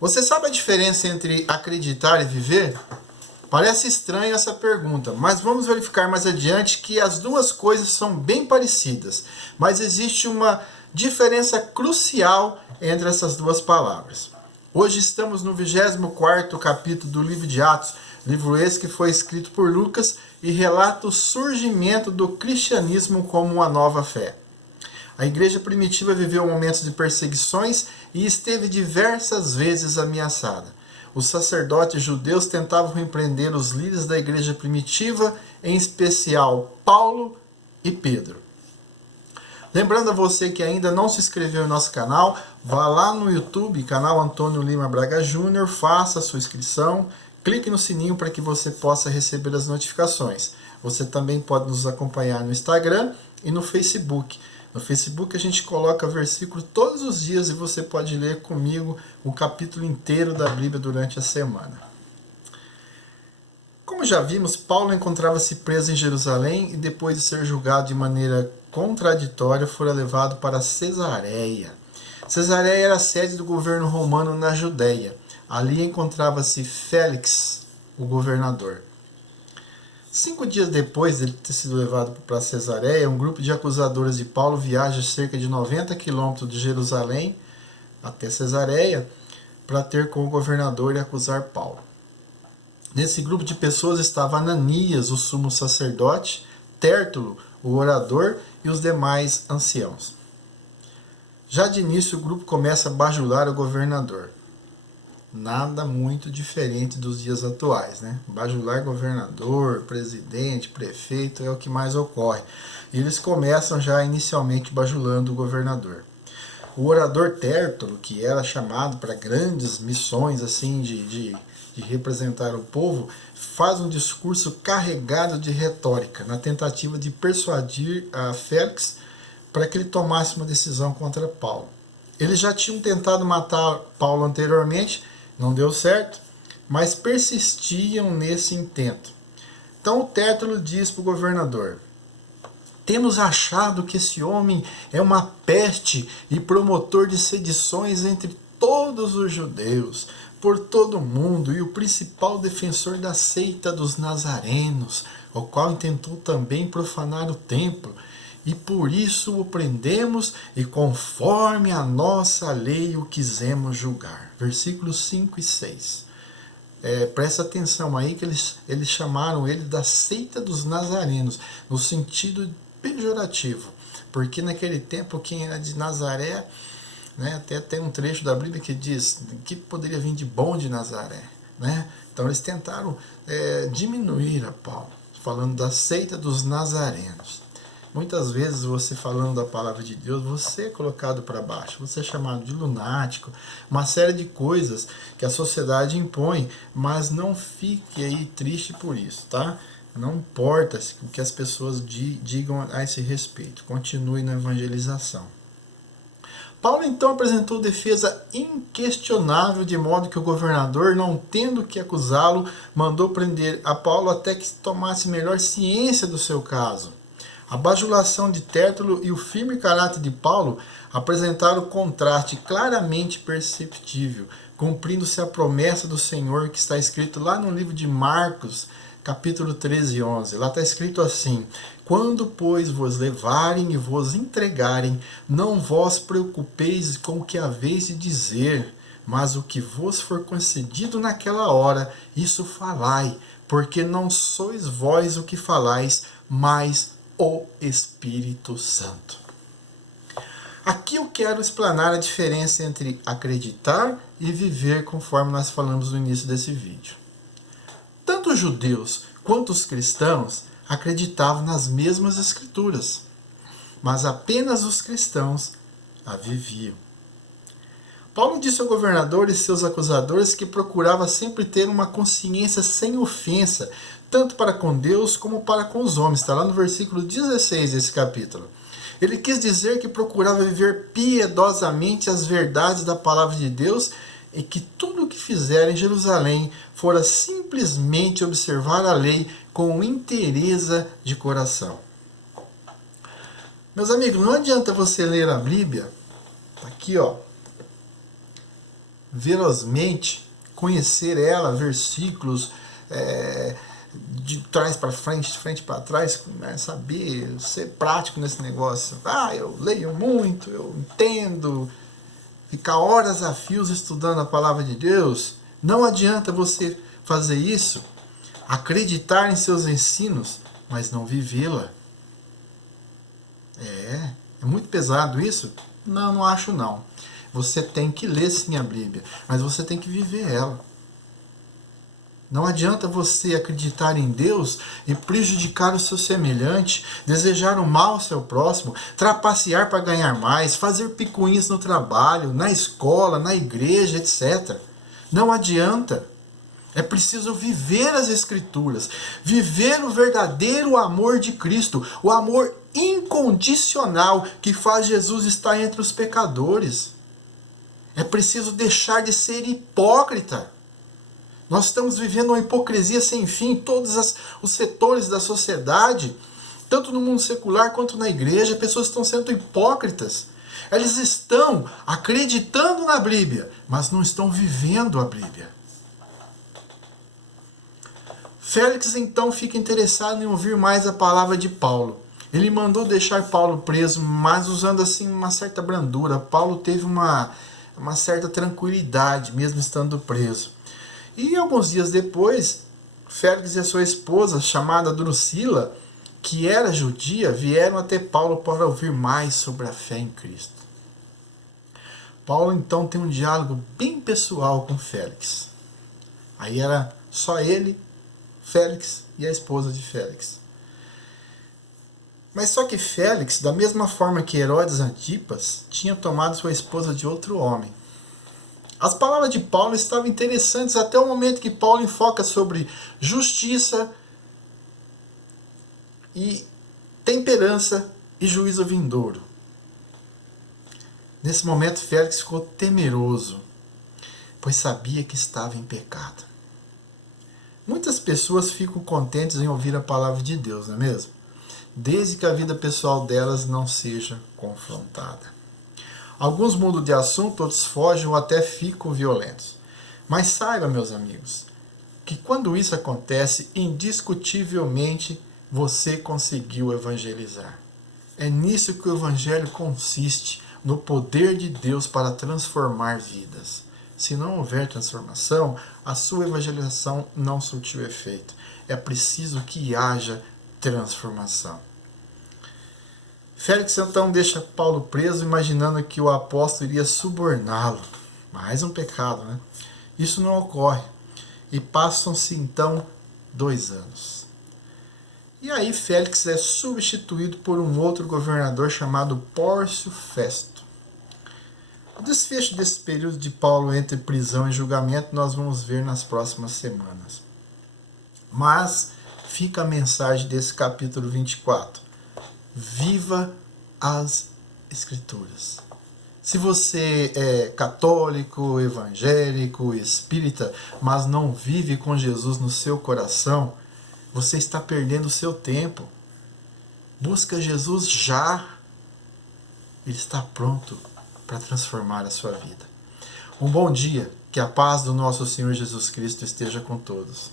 Você sabe a diferença entre acreditar e viver? Parece estranha essa pergunta, mas vamos verificar mais adiante que as duas coisas são bem parecidas, mas existe uma diferença crucial entre essas duas palavras. Hoje estamos no 24º capítulo do livro de Atos, livro esse que foi escrito por Lucas e relata o surgimento do cristianismo como uma nova fé. A igreja primitiva viveu momentos de perseguições e esteve diversas vezes ameaçada. Os sacerdotes judeus tentavam repreender os líderes da igreja primitiva, em especial Paulo e Pedro. Lembrando a você que ainda não se inscreveu em nosso canal, vá lá no YouTube, canal Antônio Lima Braga Júnior, faça a sua inscrição, clique no sininho para que você possa receber as notificações. Você também pode nos acompanhar no Instagram e no Facebook. No Facebook a gente coloca versículo todos os dias e você pode ler comigo o capítulo inteiro da Bíblia durante a semana. Como já vimos, Paulo encontrava-se preso em Jerusalém e depois de ser julgado de maneira contraditória, fora levado para Cesareia. Cesareia era a sede do governo romano na Judéia. Ali encontrava-se Félix, o governador. 5 dias depois de ter sido levado para Cesareia, um grupo de acusadores de Paulo viaja cerca de 90 quilômetros de Jerusalém até Cesareia para ter com o governador e acusar Paulo. Nesse grupo de pessoas estava Ananias, o sumo sacerdote, Tértulo, o orador e os demais anciãos. Já de início o grupo começa a bajular o governador. Nada muito diferente dos dias atuais, né? Bajular governador, presidente, prefeito é o que mais ocorre. E eles começam já inicialmente bajulando o governador. O orador Tértulo, que era chamado para grandes missões assim de representar o povo, faz um discurso carregado de retórica, na tentativa de persuadir a Félix para que ele tomasse uma decisão contra Paulo. Eles já tinham tentado matar Paulo anteriormente, não deu certo, mas persistiam nesse intento. Então o Tértulo diz para o governador: temos achado que esse homem é uma peste e promotor de sedições entre todos os judeus, por todo o mundo, e o principal defensor da seita dos nazarenos, o qual intentou também profanar o templo. E por isso o prendemos e conforme a nossa lei o quisemos julgar. Versículos 5 e 6. Presta atenção aí que eles chamaram ele da seita dos nazarenos, no sentido pejorativo. Porque naquele tempo quem era de Nazaré, né, até tem um trecho da Bíblia que diz que poderia vir de bom de Nazaré. Né? Então eles tentaram diminuir a Paulo, falando da seita dos nazarenos. Muitas vezes você falando da palavra de Deus, você é colocado para baixo, você é chamado de lunático, uma série de coisas que a sociedade impõe, mas não fique aí triste por isso, tá? Não importa o que as pessoas digam a esse respeito, continue na evangelização. Paulo então apresentou defesa inquestionável, de modo que o governador, não tendo que acusá-lo, mandou prender a Paulo até que tomasse melhor ciência do seu caso. A bajulação de Tértulo e o firme caráter de Paulo apresentaram contraste claramente perceptível, cumprindo-se a promessa do Senhor que está escrito lá no livro de Marcos, capítulo 13 e 11. Lá está escrito assim: quando, pois, vos levarem e vos entregarem, não vos preocupeis com o que haveis de dizer, mas o que vos for concedido naquela hora, isso falai, porque não sois vós o que falais, mas o Espírito Santo. Aqui eu quero explanar a diferença entre acreditar e viver, conforme nós falamos no início desse vídeo. Tanto os judeus quanto os cristãos acreditavam nas mesmas escrituras, mas apenas os cristãos a viviam. Paulo disse ao governador e seus acusadores que procurava sempre ter uma consciência sem ofensa, tanto para com Deus como para com os homens. Está lá no versículo 16 desse capítulo. Ele quis dizer que procurava viver piedosamente as verdades da palavra de Deus e que tudo o que fizera em Jerusalém fora simplesmente observar a lei com inteireza de coração. Meus amigos, não adianta você ler a Bíblia, aqui ó, velozmente, conhecer ela, versículos, de trás para frente, de frente para trás, né? Saber, ser prático nesse negócio. Eu leio muito, eu entendo, ficar horas a fios estudando a palavra de Deus. Não adianta você fazer isso, acreditar em seus ensinos, mas não vivê-la. É muito pesado isso? Não, não acho não. Você tem que ler sim a Bíblia, mas você tem que viver ela. Não adianta você acreditar em Deus e prejudicar o seu semelhante, desejar o mal ao seu próximo, trapacear para ganhar mais, fazer picuinhas no trabalho, na escola, na igreja, etc. Não adianta. É preciso viver as Escrituras, viver o verdadeiro amor de Cristo, o amor incondicional que faz Jesus estar entre os pecadores. É preciso deixar de ser hipócrita. Nós estamos vivendo uma hipocrisia sem fim em todos os setores da sociedade, tanto no mundo secular quanto na igreja. Pessoas estão sendo hipócritas. Eles estão acreditando na Bíblia, mas não estão vivendo a Bíblia. Félix então fica interessado em ouvir mais a palavra de Paulo. Ele mandou deixar Paulo preso, mas usando assim uma certa brandura. Paulo teve uma certa tranquilidade, mesmo estando preso. E alguns dias depois, Félix e a sua esposa, chamada Drusila, que era judia, vieram até Paulo para ouvir mais sobre a fé em Cristo. Paulo então tem um diálogo bem pessoal com Félix. Aí era só ele, Félix e a esposa de Félix. Mas só que Félix, da mesma forma que Herodes Antipas, tinha tomado sua esposa de outro homem. As palavras de Paulo estavam interessantes até o momento que Paulo enfoca sobre justiça e temperança e juízo vindouro. Nesse momento, Félix ficou temeroso, pois sabia que estava em pecado. Muitas pessoas ficam contentes em ouvir a palavra de Deus, não é mesmo? Desde que a vida pessoal delas não seja confrontada. Alguns mudam de assunto, outros fogem ou até ficam violentos. Mas saiba, meus amigos, que quando isso acontece, indiscutivelmente você conseguiu evangelizar. É nisso que o evangelho consiste, no poder de Deus para transformar vidas. Se não houver transformação, a sua evangelização não surtiu efeito. É preciso que haja transformação. Félix então deixa Paulo preso, imaginando que o apóstolo iria suborná-lo. Mais um pecado, né? Isso não ocorre. E passam-se então 2 anos. E aí Félix é substituído por um outro governador chamado Pórcio Festo. O desfecho desse período de Paulo entre prisão e julgamento nós vamos ver nas próximas semanas. Mas fica a mensagem desse capítulo 24. Viva as Escrituras. Se você é católico, evangélico, espírita, mas não vive com Jesus no seu coração, você está perdendo o seu tempo. Busca Jesus já. Ele está pronto para transformar a sua vida. Um bom dia. Que a paz do nosso Senhor Jesus Cristo esteja com todos.